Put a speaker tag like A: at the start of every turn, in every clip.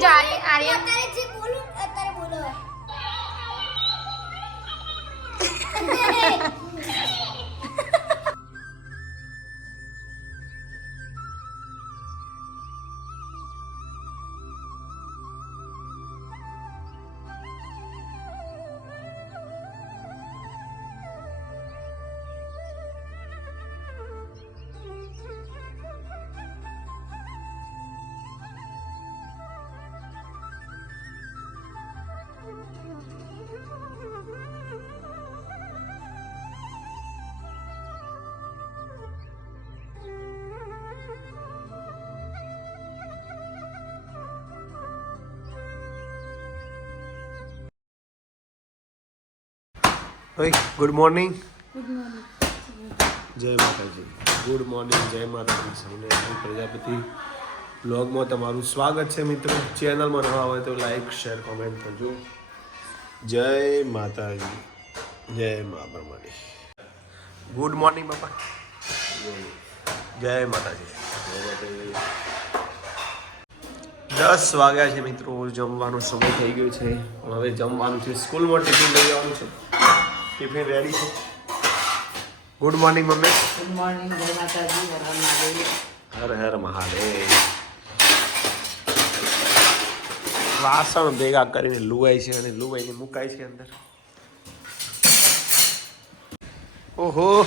A: જો આર્ય
B: ઓય good morning જય માતાજી. ગુડ મોર્નિંગ જય માતાજી. સૌને પ્રજાપતિ. બ્લોગમાં તમારું સ્વાગત છે મિત્રો. ચેનલમાં નવા હોય તો લાઈક શેર કોમેન્ટ કરજો. જય માતાજી. જય મા બ્રહ્માની ગુડ મોર્નિંગ બાપા. જય માતાજી. જય માતાજી દસ વાગ્યા છે મિત્રો. જમવાનો સમય થઈ ગયો છે. હવે જમવાનું છે સ્કૂલમાં ટિફિન લઈ જવાનું છે. ટિફિન રેડી છે. Good morning mummy.
C: Good morning જય માતાજી હર હર મહાદેવ
B: હર હર મહાદેવ. વાસણ ભેગા કરીને લુવાય છે અને લુવાઈને મુકાય છે અંદર. ઓહો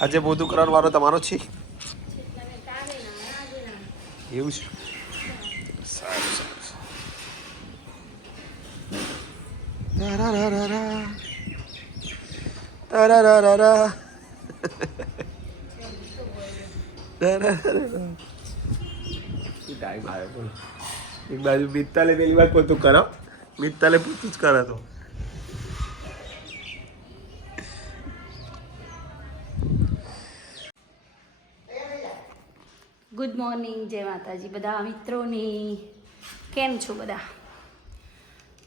B: આજે બધું કરવાનો વારો તમારો છે? એવું છે? સારું સારું. બોલો એક બાજુ મિત્તાલે પેલી વાર પોતું કરો મિત્તાલે પોતું જ કરે તો
A: ગુડ મોર્નિંગ જય માતાજી, બધા મિત્રોની. કેમ છો બધા?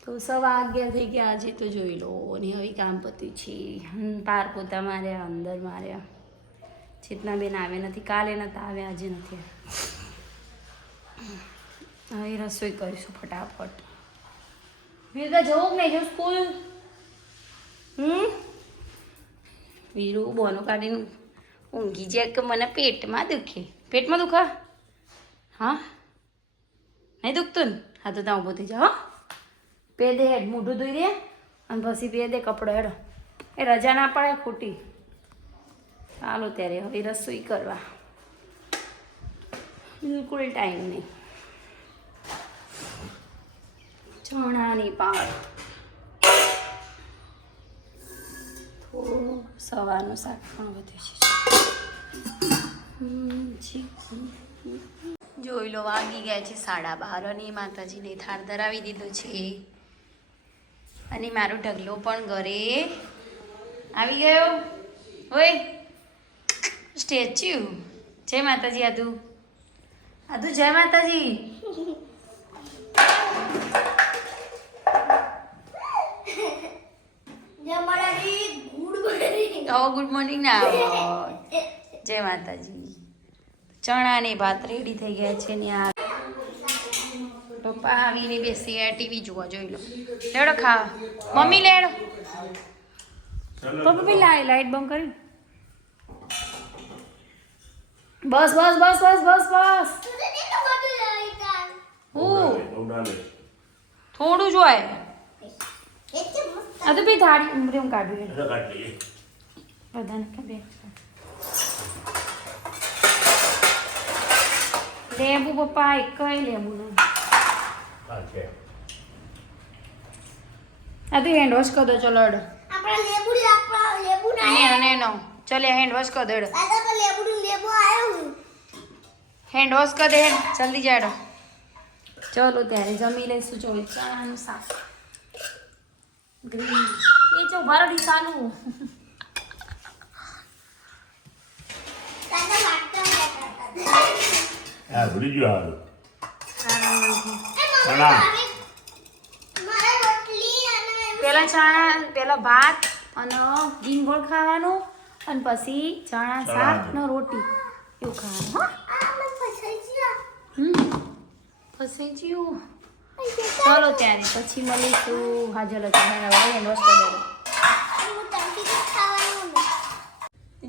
A: તો સવા અગિયાર થઈ ગયા. આજે તો જોઈ લો, અને હવે કામ પત્યું છે. પાર પોતા માર્યા, અંદર માર્યા. ચેતના બેન આવ્યા નથી, કાલે નતા આવ્યા, આજે નથી હવે રસોઈ કરીશું ફટાફટ. વીરતા જવું નહીં, જો સ્કૂલ. હમ? વીરુ બોનો કાઢીને ઊંઘી જાય કે મને પેટમાં દુખે. પેટમાં દુખા? હા? નહીં દુખતું ને? હા, તો ત્યાં ઊભો થઈ જાઓ, હો. પે દે હેડ, મોઢું ધોઈ દે અને પછી પે દે કપડો હેડો. એ રજા ના પડે ખોટી. ચાલો ત્યારે હવે રસોઈ કરવા. બિલકુલ ટાઈમ નહીં. ચણાની પાળ થોડું સવારનું શાક પણ વધ્યું છે. જોઈ લો, વાગી ગયા છે સાડા બાર અને માતાજીને થાળ ધરાવી દીધો છે. અને મારો ઢગલો પણ ઘરે આવી ગયો? ઓય. સ્ટેચ્યુ. જય માતાજી આદુ. આદુ જય માતાજી.
D: Good morning.
A: ના જય માતાજી. ચણા ને ભાત રેડી થઈ ગયા છે ને આ પપ્પા આવીને બેસી ગયા ટીવી જોવા જોઈ લો. લેડો ખા મમ્મી લેડો. પપ્પા પેલા લાઈટ બંધ કરી બસ બસ બસ બસ બસ બસ.
D: તું તો કેટલું બધું લઈ કાલ
A: હું થોડું જોઈએ
D: એટલે મસ્ત
A: આ તો ભાઈ થાળી ઉમરે હું કાઢું બધાને કે બે. લેબુ પપ્પા એક કઈ લેબુ નહીં આ આથી હેન્ડ વોશ કરી દો ચલો અડ
D: આપણા લેબુ આપણા લેબુ ના
A: નેનો નેનો ચલે હેન્ડ વોશ કરી દો અડ
D: દાદા પર લેબુ લેબુ આયો હું.
A: હેન્ડ વોશ કરી દે જલ્દી જાડો ચલો ત્યારે જમી લઈશું. જો ચણાનું શાક. ગ્રીન એ જો મારો સાનું
D: દાદા વાટતા
E: હા ભૂલી ગયો
D: એ
E: ચણા.
A: પેલા ચણા પેલા ભાત અને ગીંગોળ ખાવાનું અને પછી ચણા શાક ને રોટી. એવું ખાવાનું હા.
D: આ મને પસંદ
A: ફસાઈ ગયું ચાલો ત્યારે પછી મળીશું. હાજર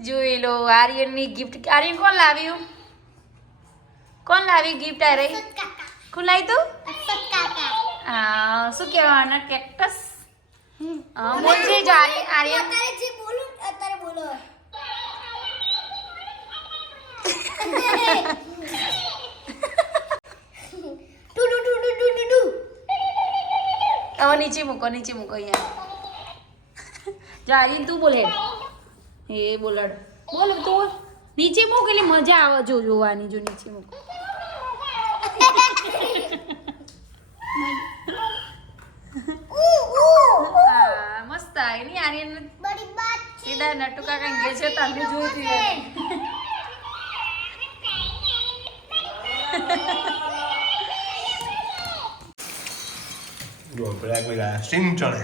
A: જોઈ લો આર્યનની ગિફ્ટ. આર્યન કોણ લાવ્યું? કોણ લાવી ગિફ્ટ આ રહી? કોણ તું આ, શું કહેવાના? કેક્ટસ? બોલજે જો આર્યન આર્યન
D: અત્યારે જે બોલું અત્યારે બોલો. ટુ ટુ ટુ ટુ ટુ ટુ
A: હવે નીચે મૂકો નીચે મૂકો અહીંયા. જો આર્યન તું બોલે એ બોલડ. બોલ તું નીચે મૂક એટલે મજા આવે જો જોવાની જો નીચે મૂક
D: ઉ ઉ
A: હા મસ્ત આવી નહીં આર્યન
D: બડી બાત
A: સીધા નટુ કાકા ઘેર છે તમને જોતી
B: જો સિંગ ચણે.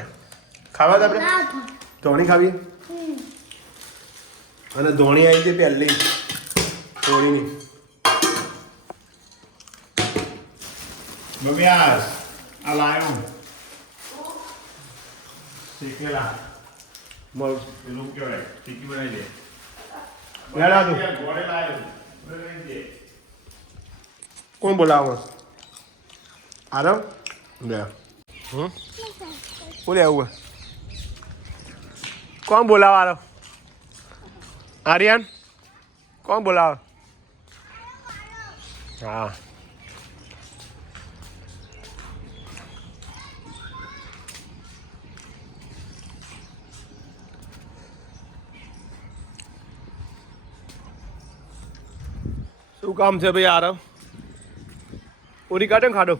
B: ખાવા આપણે ધોણી ખાવી અને ધોણી આવી હતી પહેલી. ધોણીની.
E: મમ્મી આ આ લાયો. શીખેલા
B: મળ.
E: પેલું કહેવાય? ટીકી બનાવી દે. ઘોડે
B: કોણ બોલાવો? આરવ? લે. હમ? બોલે આવું કોણ બોલાવો આરવ? આર્યન? કોણ બોલાવો? હા. શું કામ છે ભાઈ આરવ પૂરી કાઢો ખાડો.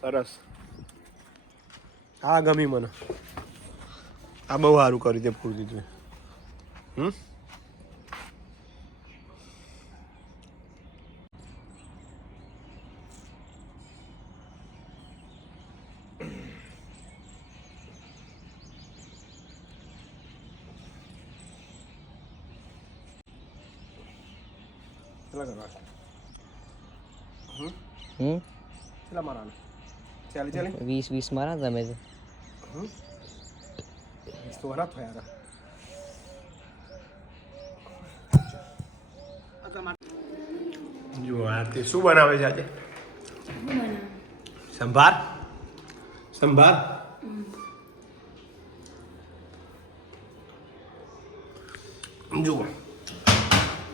B: સરસ. હા, ગમી મને. આ બહુ સારું કર્યું તે પૂરી દીધું હમ?
F: હમ
B: કેટલા મારવાના ચાલી ચાલી
F: વીસ વીસ મારા તમે તો
B: તો ના થયા જો આ તે શું બનાવે છે આજે સંભાર સંભાર જુઓ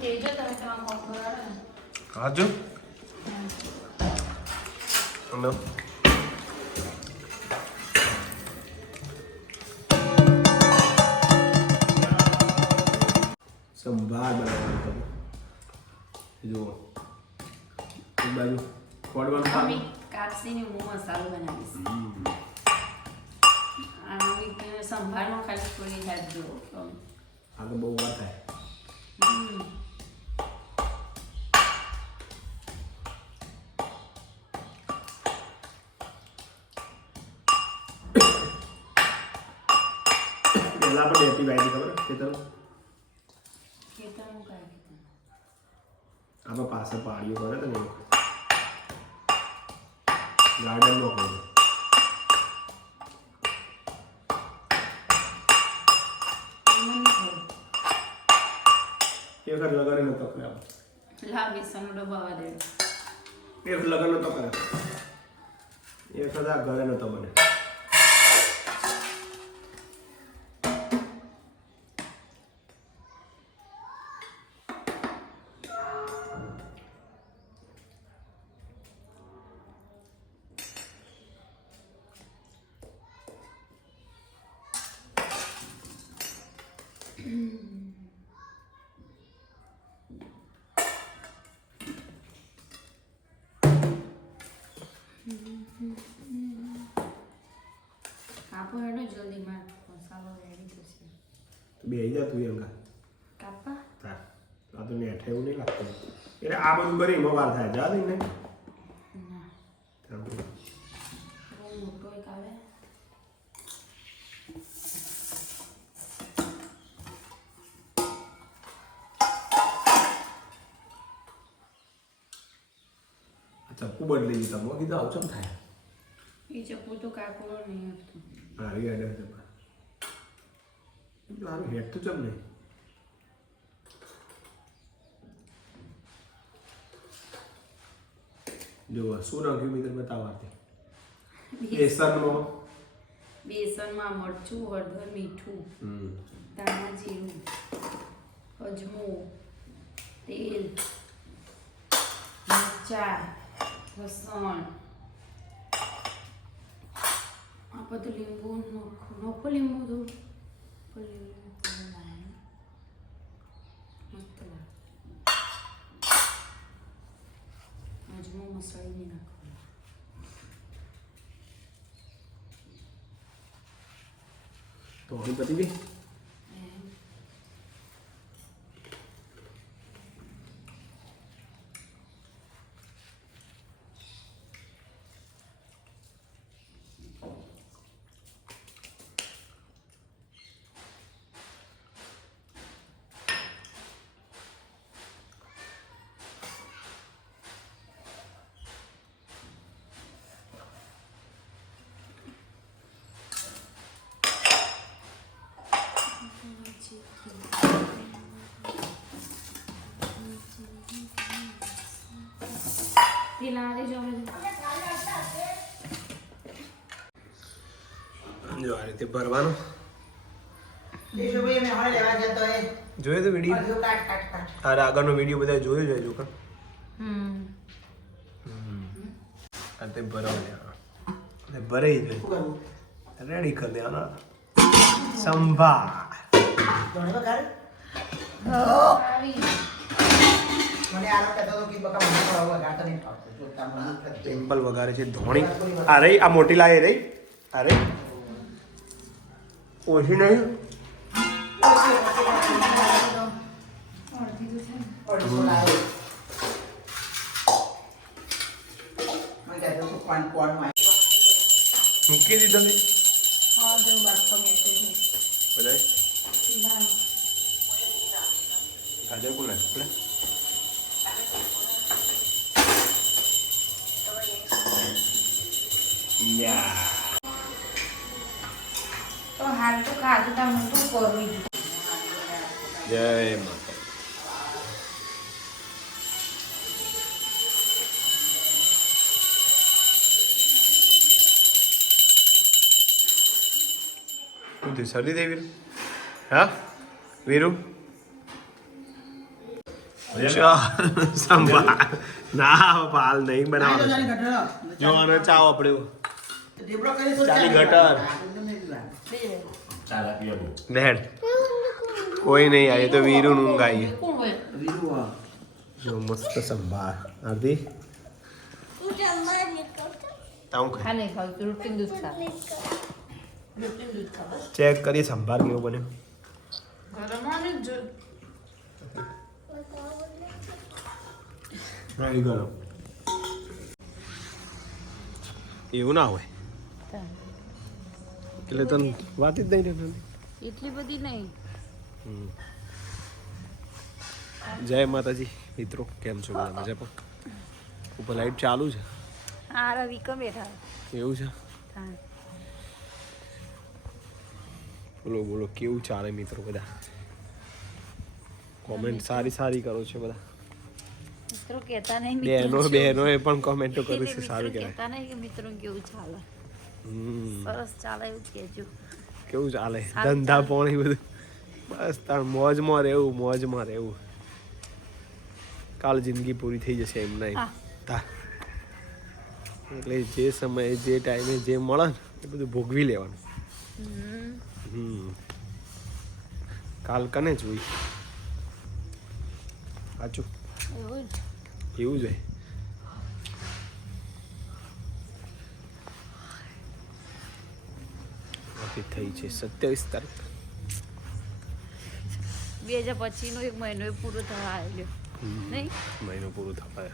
A: દેજો તમે તમારા કોણ કરાવો ને.
B: હા જો અને સંભાર બનાવવાનું જુઓ. એક બાજુ ખોડવાનું કામ
A: કાપસીને હું મસાલો બનાવીશ. સંભાળમાં ખાલી થોડી રાખજો
B: આ તો બહુ વાર થાય. પહેલા પણ ડેપી વાઈ ખબર ખેતર? આપણે પાસે પાડીઓ કરે તો ને ગાર્ડન નો હોય એક વખત લગન નતો કર્યા.
A: લા બેસનનો ડબ્બો આવવા દે.
B: વખત લગન નતો કર્યા. એક વખત આ ઘરે નતો બને
A: કાપો જલ્દી માર મસાલો રેડી થશે
B: તો બે જા તું એમ કા?
A: કાપા?
B: હા આ તો નેઠે એવું નહીં લાગતું. એટલે આ બધું કરી એમાં થાય. જા દઈને
A: ના. આવે.
B: ચપ્પુ બદલી ગયું તમે તો આવું ચમ થાય?
A: એ ચપ્પુ તો કાકુરો નહીં આપતું
B: હેડ હશે પણ. હારું હેડ તો ચમ નહીં. જો શું નાખ્યું મિત્ર બતાવવાથી બેસનમાં?
A: બેસનમાં મરચું હળદર મીઠું
B: હમ.
A: ધાણા જીરું અજમો તેલ મરચા લસણ આ બધું લીંબુ નાખો નાખો લીંબુ થોડું પણ લીંબુ થોડું નાખો. મસ્ત લાગે અજમો મસાળીને નાખવાનો
B: તો અહીં પતી ગઈ
A: એમ. પેલા આરે જો
B: આ રીતે ભરવાનું. જોયો તો વીડિયો? આ આગળનો વીડિયો બધા જોયો જાય
A: જોકા
B: આ તે ભરાવ ભરાઈ જાય. રેડી કરી દેવાના. સંભાર
C: ધોણી
B: પિમ્પલ વગાડે છે ધોણી. આ રહી આ મોટી લાય રહી. આ રહી. ઓછી નહીં. મૂકી દીધો બધા ગાજર કોણ લાગે પેલા યા
A: તો હાલ તો ખાધું તમે શું કરવી
B: જય માતા શું થયું શરદી થઈ વીરુ હા? વીરુ? સંભાળ. ના પાલ નહીં બનાવવાનો જોવાનો ચાવ આપણે. ચાલી ગટર.
E: ચાલ
B: બેડ કોઈ નહીં આવી તો વીરુ નું ગાઈએ. જો મસ્ત સંભાળ. આરતી? ચેક કરી સંભાળ કેવું બન્યો
A: ગરમ જો
B: રાઈ ગરમ એવું ના હોય એટલે તને વાત જ નહીં રહેતી
A: એટલી બધી નહીં
B: જય માતાજી મિત્રો કેમ છો બધા? મજા પણ ઉપર લાઈટ ચાલુ છે?
A: આ રવિ કમ બેઠા.
B: એવું છે?
A: હા.
B: બોલો બોલો કેવું ચાલે મિત્રો બધા? કોમેન્ટ સારી સારી કરો છો બધા.
A: મિત્રો કહેતા નહીં
B: બહેનો બહેનો એ પણ કોમેન્ટો કરે છે સારું કહેવાય.
A: કહેતા નહીં કે મિત્રો કેવું ચાલે? સરસ ચાલે એવું કહેજો.
B: કેવું ચાલે? ધંધા પાણી બધું? બસ તાર મોજમાં રહેવું મોજમાં રહેવું. કાલ જિંદગી પૂરી થઈ જશે એમ નહીં. એટલે જે સમયે જે ટાઈમે જે મળે ને એ બધું ભોગવી લેવાનું. કાલ કને જોઈ? સાચું?
A: એવું જ.
B: જ હોય. થઈ છે સત્યાવીસ તારીખ.
A: બે હજાર પચીસનો એક મહિનો પૂરો થવા આવ્યો નહીં?
B: મહિનો પૂરો થવા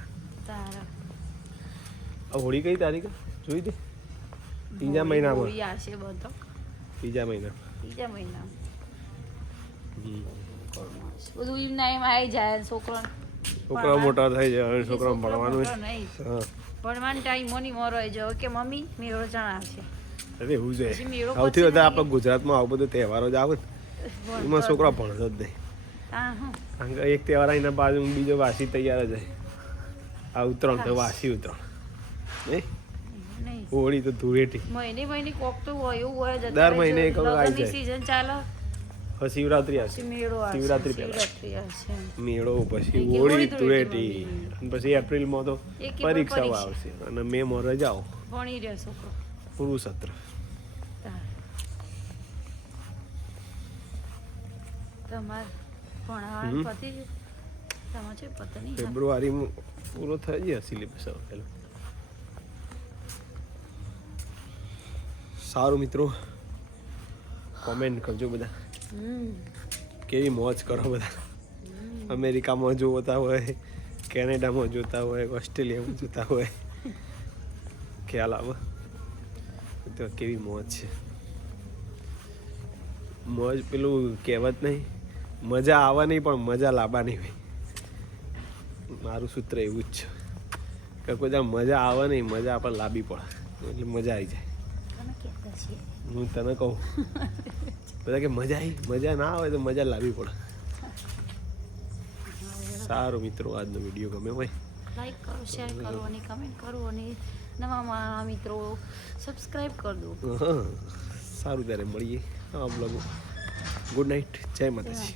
A: તારા.
B: હોળી કઈ તારીખ? જોઈ દે. ત્રીજા મહિનામાં. ત્રીજા મહિના
A: ત્રીજા મહિના. બધું એમ એમ આવી જાય છોકરો
B: છોકરા મોટા થઈ જાય હવે છોકરાઓ ભણવાનું
A: ભણવાનું ટાઈમ મોની મોરો જો કે મમ્મી મેળો જણા છે.
B: અરે એવું છે? સૌથી વધારે આપણે ગુજરાતમાં આવું બધું તહેવારો જ આવે ને. એમાં છોકરા ભણતો જ નહીં.
A: હા હા.
B: કારણ કે એક તહેવાર આવીને બાજુ બીજો વાસી તૈયાર જ આ ઉત્તરાયણ તો વાસી ઉત્તરાયણ નહીં
A: નહીં?
B: હોળી તો ધૂળેટી.
A: મહિને મહિને કોક તો હોય એવું હોય જતા
B: દર મહિને. એક આવી જાય.
A: સીઝન ચાલે.
B: શિવરાત્રી આવશે. શિવરાત્રી પહેલા. મેળો પછી હોળી ધૂળેટી અને પછી એપ્રિલમાં તો પરીક્ષાઓ આવશે. અને મે માં રજાઓ
A: ભણી રહ્યો છોકરો.
B: પૂરું સત્ર.
A: તમાર ભણાવવાનું પતિ તમારે છે? પતે નહીં.
B: ફેબ્રુઆરીમાં પૂરો થઈ જશે સિલેબસ હવે સારું મિત્રો. કોમેન્ટ કરજો બધા. કેવી મોજ કરો બધા. અમેરિકામાં જોતા હોય, કેનેડામાં જોતા હોય, ઓસ્ટ્રેલિયામાં જોતા હોય. ખ્યાલ આવે. તો કેવી મોજ છે. મોજ પેલું કહેવત નહીં. મજા આવવાની પણ મજા લાવવાની હોય. મારું સૂત્ર એવું જ છે. કે કોઈ મજા આવે નહીં, મજા આપણે લાવવી પડે. એટલે મજા આવી જાય. હું તને કહું. બધા કે મજા આવી મજા ના આવે તો મજા લાવવી પડે. સારું મિત્રો આજનો વીડિયો ગમે હોય.
A: લાઈક કરો શેર કરો અને કમેન્ટ કરો અને નવા મારા મિત્રો સબસ્ક્રાઈબ કરી દો.
B: સારું ત્યારે મળીએ આ બ્લોગ ગુડ નાઇટ
A: જય માતાજી.